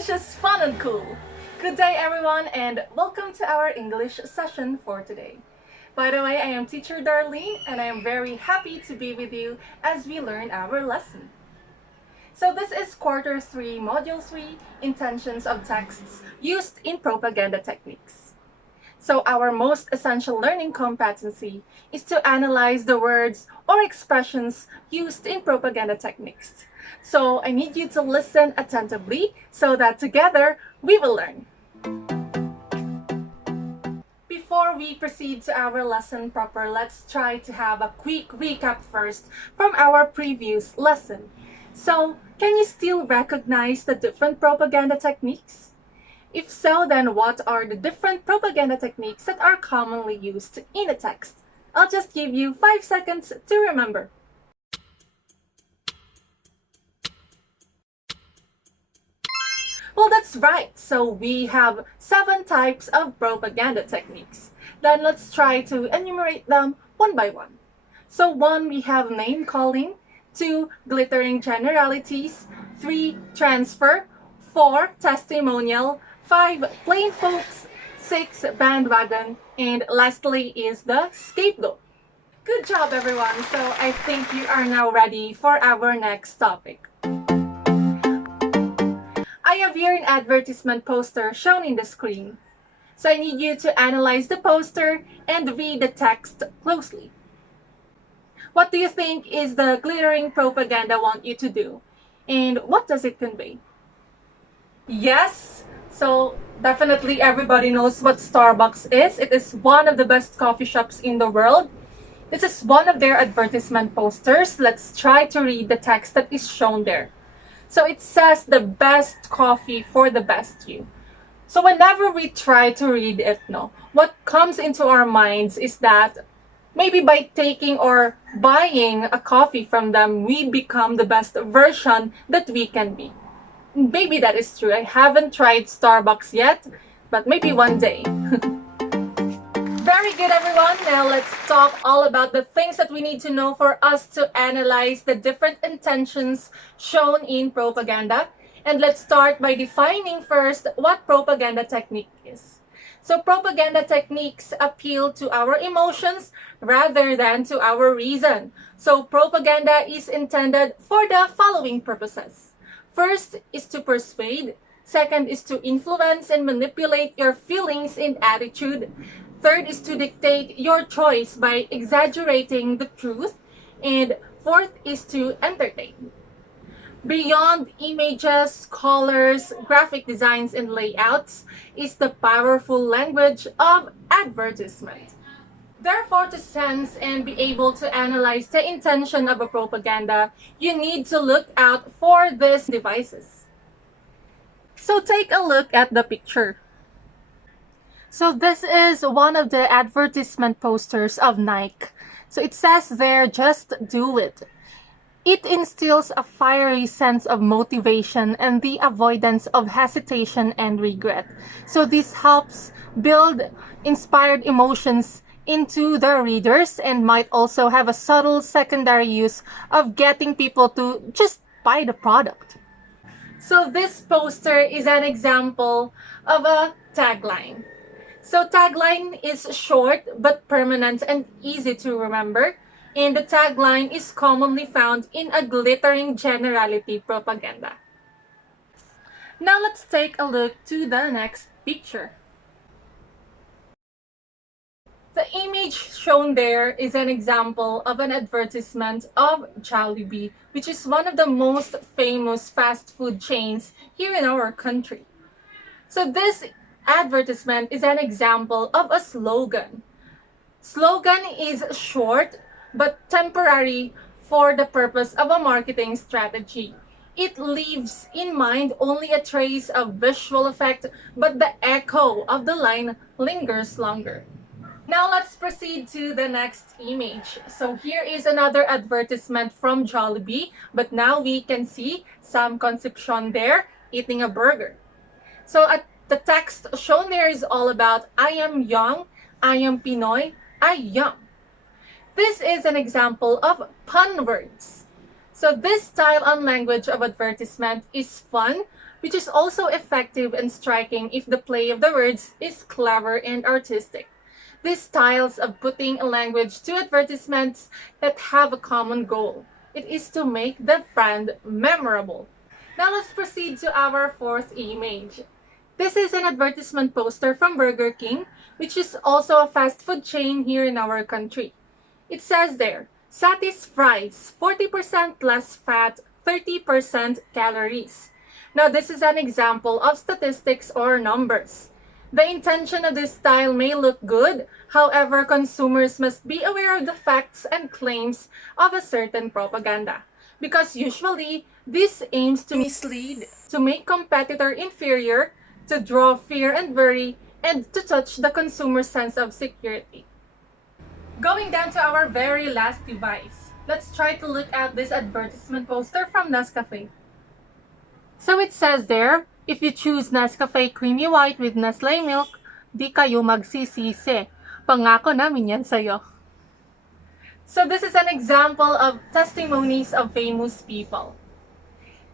English is fun and cool. Good day everyone and welcome to our English session for today. By the way, I am teacher Darlene and I am very happy to be with you as we learn our lesson. So this is Quarter 3, Module 3, Intentions of Texts Used in Propaganda Techniques. So our most essential learning competency is to analyze the words or expressions used in propaganda techniques. So I need you to listen attentively so that together we will learn. Before we proceed to our lesson proper, let's try to have a quick recap first from our previous lesson. So, can you still recognize the different propaganda techniques? If so, then what are the different propaganda techniques that are commonly used in a text? I'll just give you 5 seconds to remember. Well, that's right. So we have 7 types of propaganda techniques. Then let's try to enumerate them one by one. So 1, we have name calling. 2, glittering generalities. 3, transfer. 4, testimonial. 5, plain folks. 6, bandwagon. And lastly is the scapegoat. Good job, everyone. So I think you are now ready for our next topic. I have here an advertisement poster shown in the screen. So I need you to analyze the poster and read the text closely. What do you think is the glittering propaganda want you to do? And what does it convey? Yes, so definitely everybody knows what Starbucks is. It is one of the best coffee shops in the world. This is one of their advertisement posters. Let's try to read the text that is shown there. So it says the best coffee for the best you. So whenever we try to read it, what comes into our minds is that maybe by taking or buying a coffee from them, we become the best version that we can be. Maybe that is true. I haven't tried Starbucks yet, but maybe one day. Very good, everyone. Now let's talk all about the things that we need to know for us to analyze the different intentions shown in propaganda. And let's start by defining first what propaganda technique is. So propaganda techniques appeal to our emotions rather than to our reason. So propaganda is intended for the following purposes. First is to persuade. Second is to influence and manipulate your feelings and attitude. Third is to dictate your choice by exaggerating the truth. And fourth is to entertain. Beyond images, colors, graphic designs, and layouts is the powerful language of advertisement. Therefore, to sense and be able to analyze the intention of a propaganda, you need to look out for these devices. So take a look at the picture. So this is one of the advertisement posters of Nike. So it says there, just do it. It instills a fiery sense of motivation and the avoidance of hesitation and regret. So this helps build inspired emotions into the readers and might also have a subtle secondary use of getting people to just buy the product. So this poster is an example of a tagline. So tagline is short but permanent and easy to remember. And the tagline is commonly found in a glittering generality propaganda. Now let's take a look to the next picture. The image shown there is an example of an advertisement of Jollibee, which is one of the most famous fast food chains here in our country. So this advertisement is an example of a slogan. Slogan is short but temporary for the purpose of a marketing strategy. It leaves in mind only a trace of visual effect, but the echo of the line lingers longer. Now let's proceed to the next image. So here is another advertisement from Jollibee, but now we can see Sam Concepcion there eating a burger. So the text shown there is all about I am young, I am Pinoy, I yum. This is an example of pun words. So this style and language of advertisement is fun, which is also effective and striking if the play of the words is clever and artistic. These styles of putting a language to advertisements that have a common goal. It is to make the brand memorable. Now let's proceed to our fourth image. This is an advertisement poster from Burger King, which is also a fast food chain here in our country. It says there, Satis fries, 40% less fat, 30% calories. Now this is an example of statistics or numbers. The intention of this style may look good, however, consumers must be aware of the facts and claims of a certain propaganda. Because usually, this aims to mislead, to make competitor inferior, to draw fear and worry, and to touch the consumer's sense of security. Going down to our very last device, let's try to look at this advertisement poster from Nescafe. So it says there, if you choose Nescafe Creamy White with Nestle Milk, di kayo magsisisi. Pangako namin yan sa'yo. So this is an example of testimonies of famous people.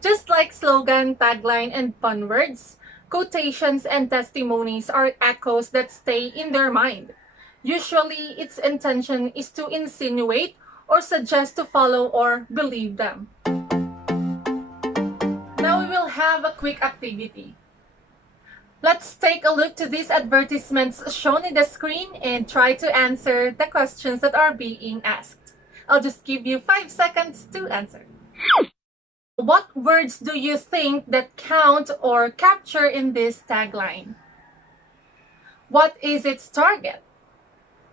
Just like slogan, tagline, and fun words, quotations and testimonies are echoes that stay in their mind. Usually, its intention is to insinuate or suggest to follow or believe them. Now we will have a quick activity. Let's take a look to these advertisements shown in the screen and try to answer the questions that are being asked. I'll just give you 5 seconds to answer. What words do you think that count or capture in this tagline? What is its target?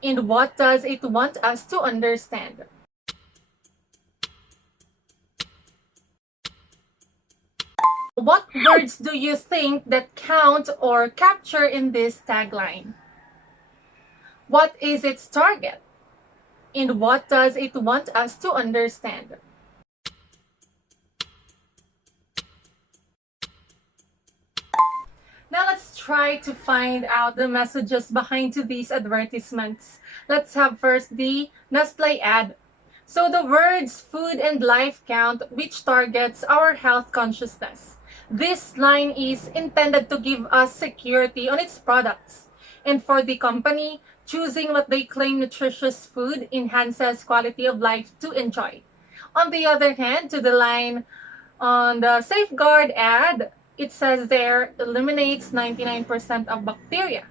And what does it want us to understand? What words do you think that count or capture in this tagline? What is its target? And what does it want us to understand? Now let's try to find out the messages behind to these advertisements. Let's have first the Nestle ad. So the words food and life count, which targets our health consciousness. This line is intended to give us security on its products. And for the company, choosing what they claim nutritious food enhances quality of life to enjoy. On the other hand, to the line on the Safeguard ad, it says there eliminates 99% of bacteria,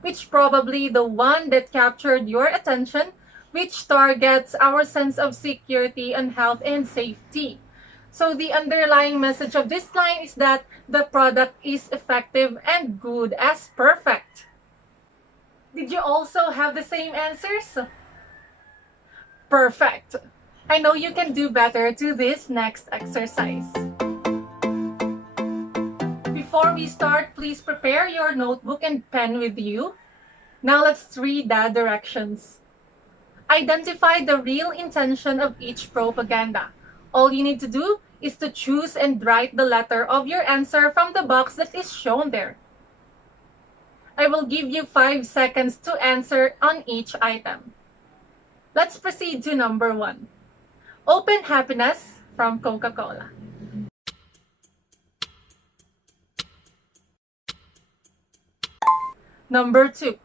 which probably the one that captured your attention, which targets our sense of security and health and safety. So the underlying message of this line is that the product is effective and good as perfect. Did you also have the same answers? Perfect. I know you can do better to this next exercise. Before we start, please prepare your notebook and pen with you. Now let's read the directions. Identify the real intention of each propaganda. All you need to do is to choose and write the letter of your answer from the box that is shown there. I will give you 5 seconds to answer on each item. Let's proceed to number 1. Open happiness from Coca-Cola. Number 2.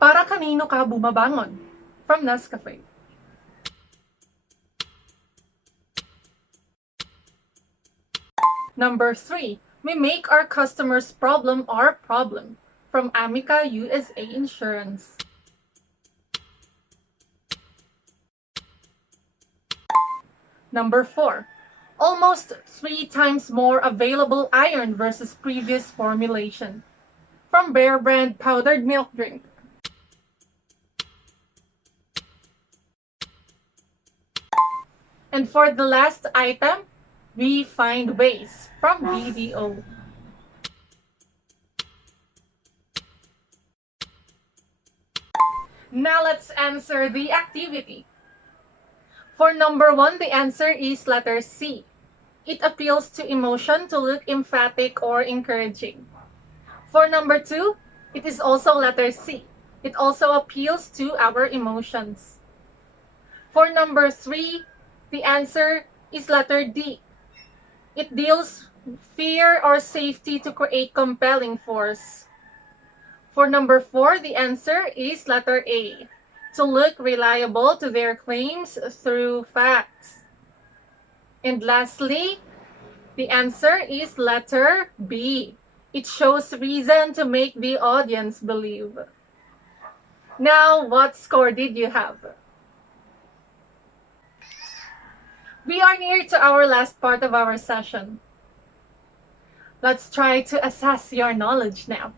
Para kanino ka bumabangon? From Nescafe. Number 3. We make our customers' problem our problem. From Amica USA Insurance. Number 4. Almost 3 times more available iron versus previous formulation. From Bear Brand powdered milk drink. And for the last item, we find ways from BDO. Now let's answer the activity. For number 1, the answer is letter C. It appeals to emotion to look emphatic or encouraging. For number 2, it is also letter C. It also appeals to our emotions. For number 3, the answer is letter D. It deals Fear or safety to create compelling force. For number 4, the answer is letter A. To look reliable to their claims through facts. And lastly, the answer is letter B. It shows reason to make the audience believe. Now, what score did you have? We are near to our last part of our session. Let's try to assess your knowledge now.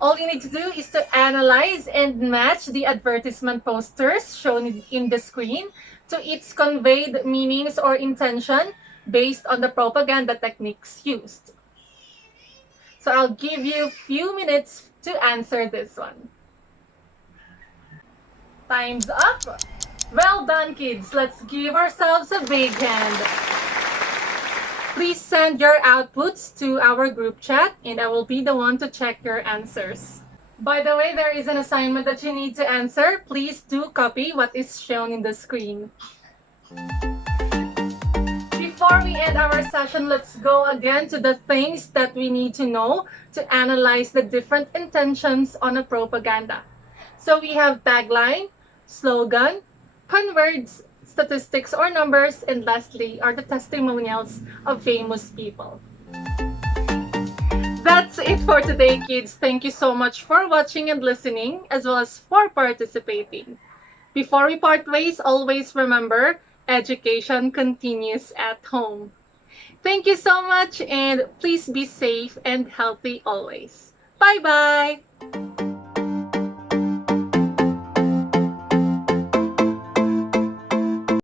All you need to do is to analyze and match the advertisement posters shown in the screen to its conveyed meanings or intention based on the propaganda techniques used. So I'll give you a few minutes to answer this one. Time's up. Well done, kids. Let's give ourselves a big hand. Please send your outputs to our group chat and I will be the one to check your answers. By the way, there is an assignment that you need to answer. Please do copy what is shown in the screen. Before we end our session, let's go again to the things that we need to know to analyze the different intentions on a propaganda. So we have tagline, slogan, conwords, statistics or numbers, and lastly are the testimonials of famous people. That's it for today, kids. Thank you so much for watching and listening, as well as for participating. Before we part ways, always remember, education continues at home. Thank you so much, and please be safe and healthy always. Bye-bye!